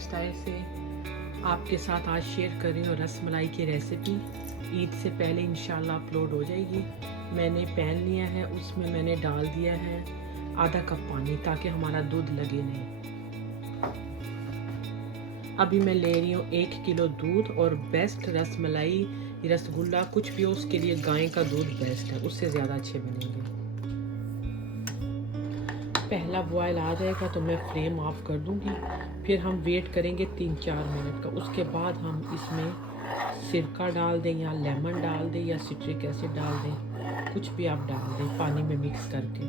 Lifestyle से आपके साथ आज शेयर कर रही हूँ रस मलाई की रेसिपी। ईद से पहले इंशाल्लाह अपलोड हो जाएगी। मैंने पैन लिया है, उसमें मैंने डाल दिया है आधा कप पानी ताकि हमारा दूध लगे नहीं। अभी मैं ले रही हूँ 1 किलो दूध और बेस्ट रस मलाई रसगुल्ला कुछ भी हो उसके लिए गाय का दूध बेस्ट है, उससे ज़्यादा अच्छे बनेंगे। पहला बॉयल आ जाएगा तो मैं फ्लेम ऑफ कर दूंगी, फिर हम वेट करेंगे 3-4 मिनट का। उसके बाद हम इसमें सिरका डाल दें या लेमन डाल दें या सिट्रिक एसिड डाल दें, कुछ भी आप डाल दें पानी में मिक्स करके।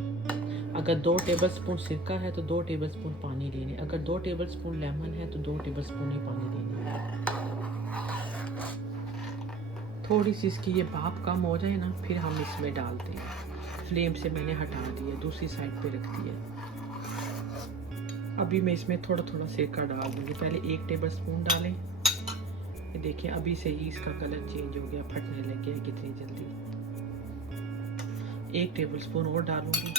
अगर 2 टेबलस्पून सिरका है तो 2 टेबलस्पून पानी लेने, अगर 2 टेबलस्पून लेमन है तो 2 टेबलस्पून ही पानी लेने। थोड़ी सी इसकी ये भाप कम हो जाए ना, फिर हम इसमें डालते हैं। फ्लेम से मैंने हटा दिया, दूसरी साइड पे रख दिया। अभी मैं इसमें थोड़ा थोड़ा सिरका डाल दूँगी। पहले 1 टेबलस्पून डालें, ये देखिए अभी से ही इसका कलर चेंज हो गया, फटने लग गया कितनी जल्दी। 1 टेबलस्पून और डालूँगी।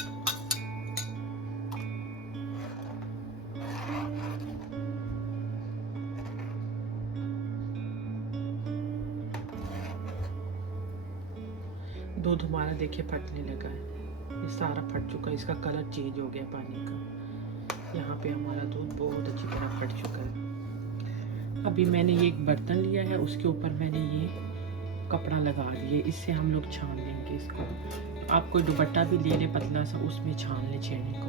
दूध हमारा देखिए फटने लगा है, ये सारा फट चुका है, इसका कलर चेंज हो गया पानी का। यहाँ पे हमारा दूध बहुत अच्छी तरह फट चुका है। अभी मैंने ये एक बर्तन लिया है, उसके ऊपर मैंने ये कपड़ा लगा दिया, इससे हम लोग छान लेंगे इसको। आप कोई दुपट्टा भी ले ले पतला सा, उसमें छान ले छेने को।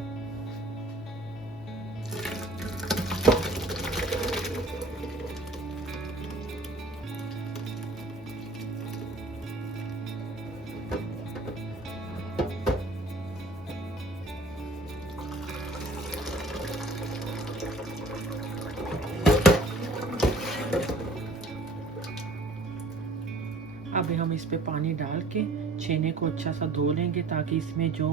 अभी हम इस पे पानी डाल के छेने को अच्छा सा धो लेंगे ताकि इसमें जो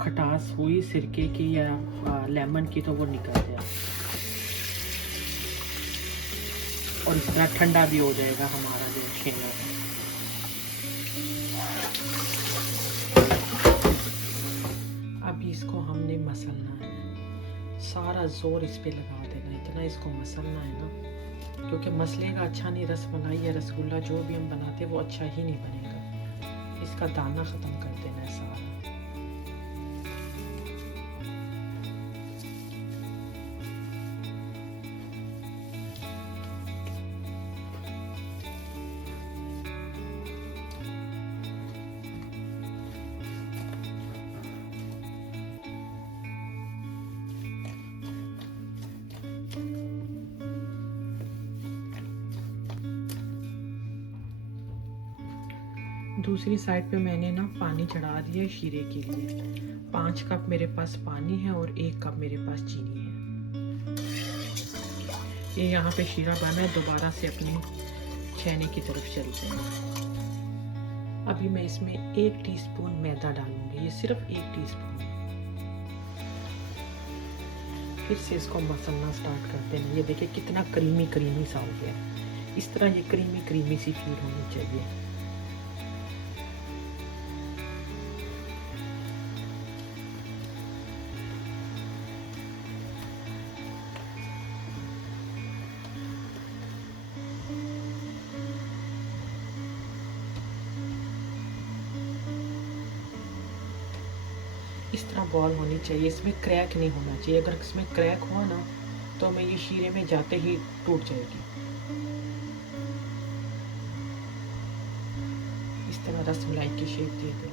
खटास हुई सिरके की या लेमन की तो वो निकल जाए, और इस तरह ठंडा भी हो जाएगा हमारा जो छेना है। अभी इसको हमने मसलना है, सारा जोर इस पे लगा देना, इतना इसको मसलना है ना, क्योंकि मसलेगा अच्छा नहीं रस मलाई या रसगुल्ला जो भी हम बनाते हैं वो अच्छा ही नहीं बनेगा। इसका दाना ख़त्म कर देना है सारा। दूसरी साइड पे मैंने ना पानी चढ़ा दिया शीरे के लिए। 5 कप मेरे पास पानी है और 1 कप मेरे पास चीनी है। ये यहाँ पे शीरा बना है, दोबारा से अपनी छेने की तरफ चलते हैं। अभी मैं इसमें 1 टीस्पून मैदा डालूंगी, ये सिर्फ 1 टीस्पून। फिर से इसको मसलना स्टार्ट करते हैं। ये देखिए कितना क्रीमी क्रीमी सा हो गया, इस तरह ये क्रीमी क्रीमी सी फील होनी चाहिए। इस तरह बॉल होनी चाहिए, इसमें क्रैक नहीं होना चाहिए। अगर इसमें क्रैक हुआ ना तो मैं ये शीरे में जाते ही टूट जाएगी। इस तरह रसमलाई की शेप दे दें।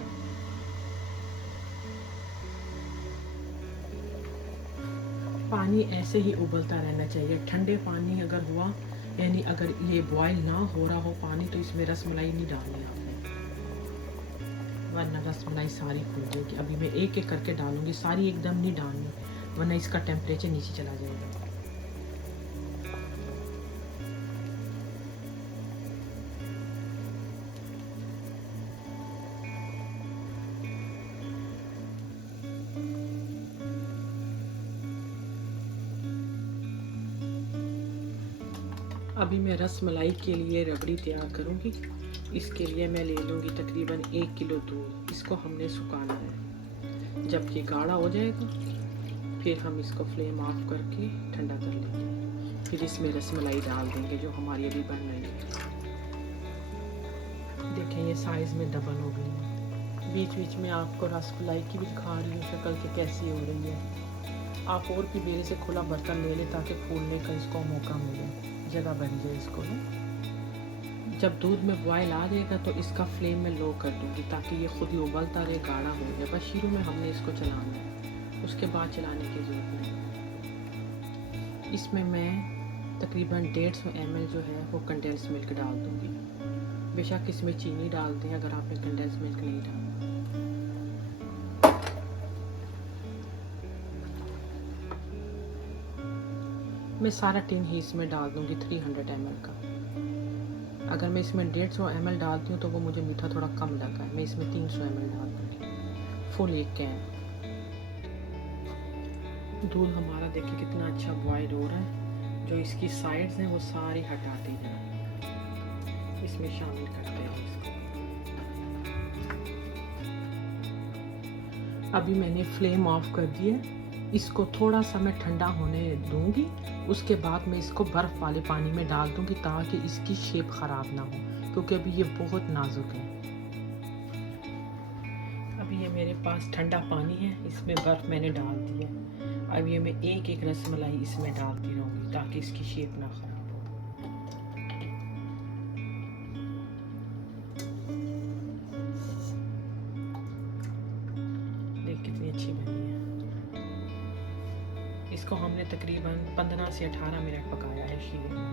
पानी ऐसे ही उबलता रहना चाहिए। ठंडे पानी अगर हुआ, यानी अगर ये बॉयल ना हो रहा हो पानी, तो इसमें रसमलाई नहीं डालनी आपने, वरना रसमलाई सारी फूल जाएगी। अभी मैं एक एक करके डालूंगी, सारी एकदम नहीं डालनी, वरना इसका टेम्परेचर नीचे चला जाएगा। अभी मैं रस मलाई के लिए रबड़ी तैयार करूंगी। इसके लिए मैं ले लूँगी तकरीबन 1 किलो दूध। इसको हमने सुखाना है। जब ये गाढ़ा हो जाएगा फिर हम इसको फ्लेम ऑफ करके ठंडा कर लेंगे। फिर इसमें रसमलाई डाल देंगे जो हमारी अभी बन रही है। देखें ये साइज़ में डबल हो गई है। बीच बीच में आपको रसमलाई की भी दिखा रही हूँ शक्ल के कैसी हो रही है। आप और भी मेरे से खुला बर्तन ले लें ताकि फूलने का इसको मौका मिले, जगह बन जाए इसको ना। जब दूध में बॉयल आ जाएगा तो इसका फ्लेम में लो कर दूँगी ताकि ये खुद ही उबलता रहे, गाढ़ा हो जाए। बस शुरू में हमने इसको चलाना है, उसके बाद चलाने की ज़रूरत नहीं। इसमें मैं तकरीबन 150 ml जो है वो कंडेंस मिल्क डाल दूँगी। बेशक इसमें चीनी डाल दें अगर आपने कंडेंस मिल्क नहीं डाला। मैं सारा टिन ही इसमें डाल दूँगी 300 ml का। अगर मैं इसमें 150 ml डालती हूँ तो वो मुझे मीठा थोड़ा कम लगा है। मैं इसमें 300 ml डाल दूँगी, फुल एक कैन। दूध हमारा देखिए कितना अच्छा बॉयल हो रहा है। जो इसकी साइड्स हैं वो सारी हटा दी जाए। इसमें शामिल करते हैं इसको। अभी मैंने फ्लेम ऑफ कर दिया। इसको थोड़ा सा मैं ठंडा होने दूंगी, उसके बाद मैं इसको बर्फ़ वाले पानी में डाल दूंगी ताकि इसकी शेप ख़राब ना हो, क्योंकि अभी ये बहुत नाजुक है। अभी ये मेरे पास ठंडा पानी है, इसमें बर्फ़ मैंने डाल दिया। अब ये मैं एक एक रसमलाई इसमें डालती रहूँगी ताकि इसकी शेप ना ख़राब हो। देख कितनी अच्छी बनी है। इसको हमने तकरीबन 15 से 18 मिनट पकाया है शीरे में।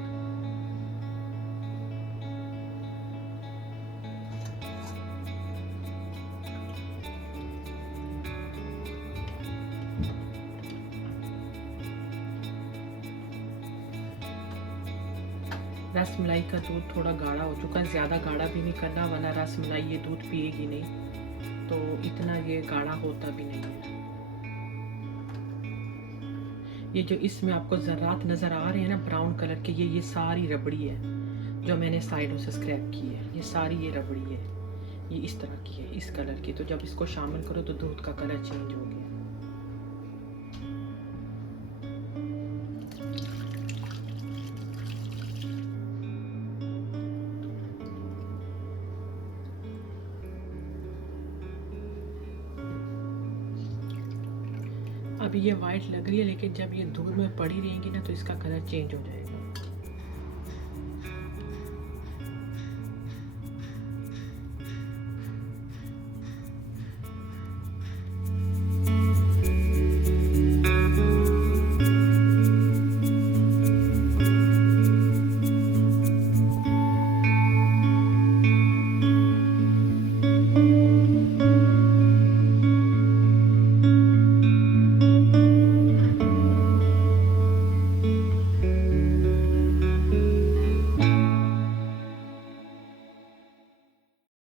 रसमलाई का दूध थोड़ा गाढ़ा हो चुका है, ज़्यादा गाढ़ा भी नहीं करना वरना रसमलाई ये दूध पिएगी नहीं, तो इतना ये गाढ़ा होता भी नहीं है। ये जो इसमें आपको ज़रात नज़र आ रहे हैं ना ब्राउन कलर के, ये सारी रबड़ी है जो मैंने साइडों से स्क्रैप की है। ये सारी ये रबड़ी है, ये इस तरह की है, इस कलर की। तो जब इसको शामिल करो तो दूध का कलर चेंज हो गया। अभी ये वाइट लग रही है, लेकिन जब ये दूध में पड़ी रहेंगी ना तो इसका कलर चेंज हो जाएगा।